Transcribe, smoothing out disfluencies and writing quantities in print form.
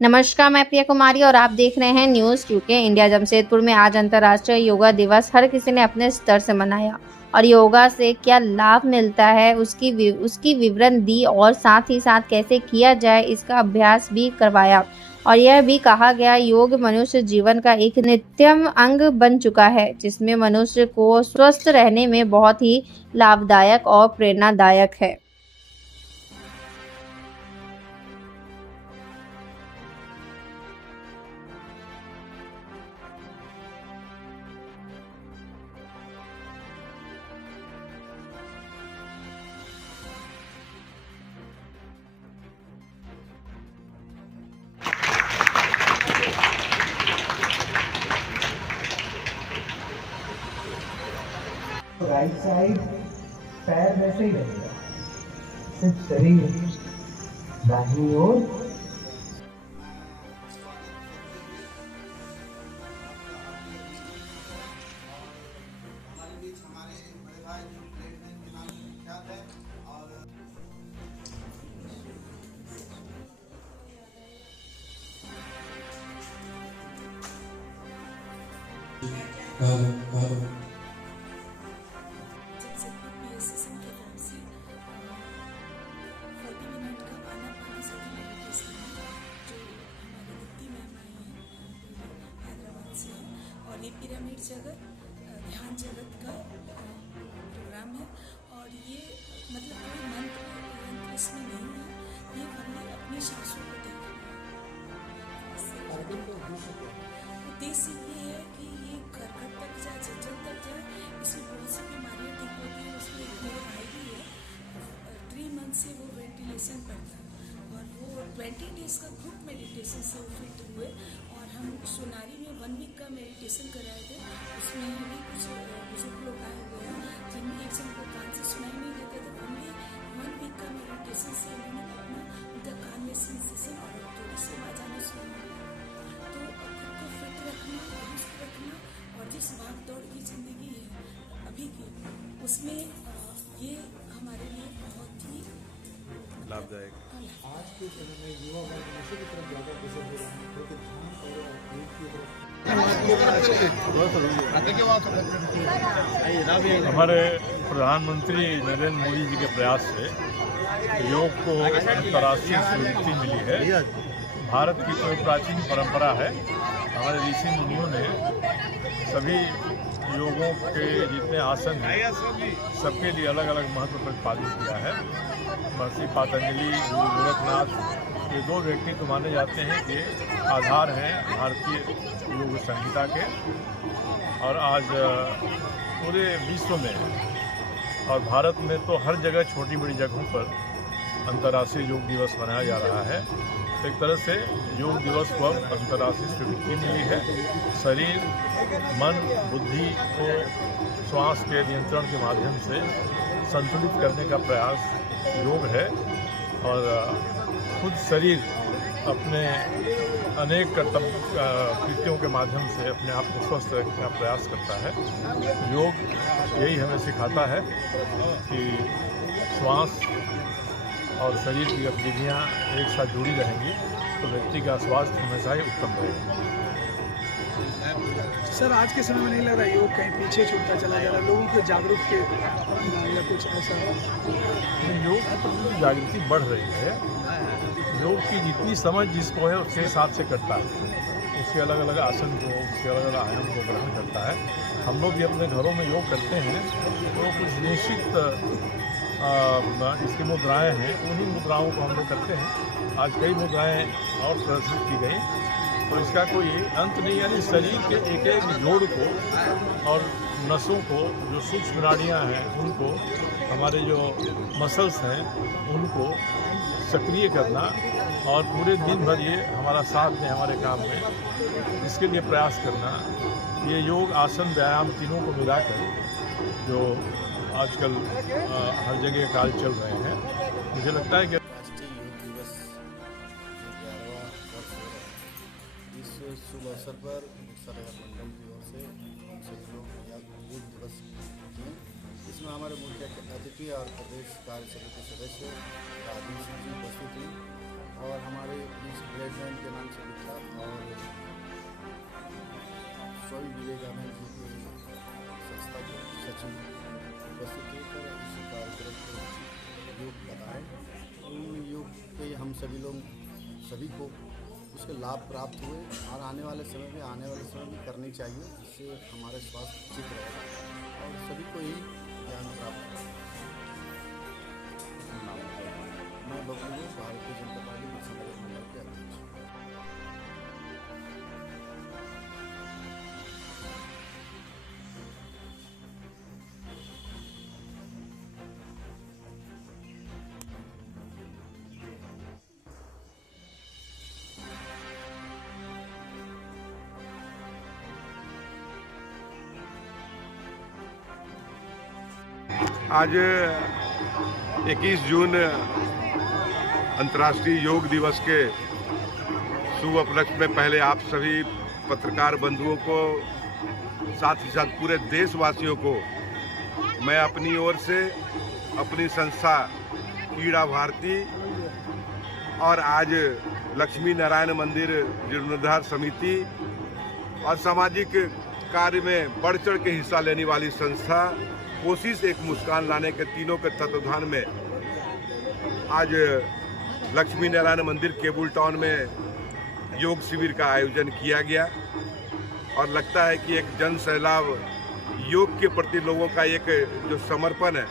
नमस्कार, मैं प्रिया कुमारी और आप देख रहे हैं न्यूज़ क्यूके इंडिया। जमशेदपुर में आज अंतर्राष्ट्रीय योगा दिवस हर किसी ने अपने स्तर से मनाया और योगा से क्या लाभ मिलता है उसकी विवरण दी और साथ ही साथ कैसे किया जाए इसका अभ्यास भी करवाया। और यह भी कहा गया, योग मनुष्य जीवन का एक नित्यम अंग बन चुका है जिसमें मनुष्य को स्वस्थ रहने में बहुत ही लाभदायक और प्रेरणादायक है। राइट साइड पैर वैसे ही रहेगा, सिर्फ शरीर दाहिनी ओर। जमशेदपुर पीएसएसएम के नाम से 40 मिनट का आनापानसती मेडिटेशन है जो हमारी दीप्ति मैम आई हैं, हैदराबाद से हैं। और ये पिरामिड जगत ध्यान जगत का प्रोग्राम है। और ये मतलब कोई मंत्र इसमें नहीं है, ये हमने अपनी सांसों को देखना है। उद्देश्य ये है कि ये घर घर तक जाए, जन जन तक जाए। इसमें बहुत सी बीमारियाँ ठीक होती हैं। उसमें एक मेरे भाई भी है, 3 मंथ से वो वेंटिलेशन करता है और वो 20 डेज का ग्रुप मेडिटेशन से वो फिट हुए। और हम सोनारी में 1 वीक का मेडिटेशन कराए थे। उसमें भी कुछ बुजुर्ग लोग आए हुए हैं जिनमें एक जन को कान से सुनाई नहीं देते थे। ओनली 1 वीक का मेडिटेशन से उन्होंने अपना उनका कान में सेंसेशन और थोड़ी सी आवाज़ आना शुरू हुई। तो खुद को फिट रखना, दुरुस्त रखना और जिस भाग दौड़ की जिंदगी है अभी की, उसमें ये हमारे लिए बहुत ही लाभदायक। आज के समय में युवा वर्ग नशे की तरफ ज़्यादा अग्रसर हो रहा है, क्योंकि ध्यान और योग की तरफ। हमारे प्रधानमंत्री नरेंद्र मोदी जी के प्रयास से योग को अंतर्राष्ट्रीय स्वीकृति मिली है। भारत की कोई प्राचीन परंपरा है। हमारे ऋषि मुनियों ने सभी योगों के जितने आसन हैं सबके लिए अलग अलग महत्व प्रतिपादित किया है। महर्षि पतंजलि, गुरु गोरखनाथ, ये 2 व्यक्ति तो माने जाते हैं कि आधार हैं भारतीय योग संहिता के। और आज पूरे विश्व में और भारत में तो हर जगह छोटी बड़ी जगहों पर अंतर्राष्ट्रीय योग दिवस मनाया जा रहा है। एक तरह से योग दिवस को अंतर्राष्ट्रीय स्वीकृति मिली है। शरीर, मन, बुद्धि को श्वास के नियंत्रण के माध्यम से संतुलित करने का प्रयास योग है। और खुद शरीर अपने अनेक कृत्यों के माध्यम से अपने आप को स्वस्थ रखने का प्रयास करता है। योग यही हमें सिखाता है कि श्वास और शरीर की गतिविधियाँ एक साथ जुड़ी रहेंगी तो व्यक्ति का स्वास्थ्य हमेशा ही उत्तम रहेगा। सर, आज के समय में नहीं लग रहा योग कहीं पीछे छूटता चला जा रहा है, लोगों को जागरूक के या कुछ ऐसा? योग की प्रति जागृति बढ़ रही है। योग की जितनी समझ जिसको है उसके हिसाब से करता है, उसके अलग अलग आसन को, उसके अलग अलग आयाम को ग्रहण करता है। हम लोग भी अपने घरों में योग करते हैं तो कुछ निश्चित इसकी मुद्राएं हैं, उन्हीं मुद्राओं को हम लोग करते हैं। आज कई मुद्राएं और प्रदर्शित की गई तो इसका कोई अंत नहीं। यानी शरीर के एक एक जोड़ को और नसों को, जो सूक्ष्म नाड़ियाँ हैं उनको, हमारे जो मसल्स हैं उनको सक्रिय करना और पूरे दिन भर ये हमारा साथ में हमारे काम में इसके लिए प्रयास करना। ये योग, आसन, व्यायाम तीनों को मिलाकर जो आजकल हर जगह कार्य चल रहे हैं, मुझे लगता है कि राष्ट्रीय योग दिवस जो 11वां वर्ष हो रहा है, इस शुभ अवसर पर सर मंडल की ओर से हम सभी लोग योग दिवस किए। इसमें हमारे मुख्य अतिथि और प्रदेश कार्य समिति सदस्य राजीव सिंह जी उपस्थित हुए। और हमारे इस ब्लैकमैन के नाम से विख्यात और स्वामी विवेकानंद जी के संस्था के सचिव उपस्थित होकर इस कार्यक्रम को योग बताएं और उन योग के हम सभी को उसके लाभ प्राप्त हुए और आने वाले समय में करनी चाहिए, जिससे हमारे स्वास्थ्य ठीक रहेगा और सभी को ही ज्ञान प्राप्त होगा। मैं बबलू हूँ, भारतीय जनता पार्टी नगर मंडल के अध्यक्ष। आज 21 जून अंतर्राष्ट्रीय योग दिवस के शुभ उपलक्ष्य में पहले आप सभी पत्रकार बंधुओं को साथ ही साथ पूरे देशवासियों को मैं अपनी ओर से अपनी संस्था क्रीड़ा भारती और आज लक्ष्मी नारायण मंदिर जीर्णोद्धार समिति और सामाजिक कार्य में बढ़ चढ़ के हिस्सा लेने वाली संस्था कोशिश एक मुस्कान लाने के तीनों के तत्वाधान में आज लक्ष्मी नारायण मंदिर केबुल टाउन में योग शिविर का आयोजन किया गया और लगता है कि एक जन सैलाब योग के प्रति लोगों का एक जो समर्पण है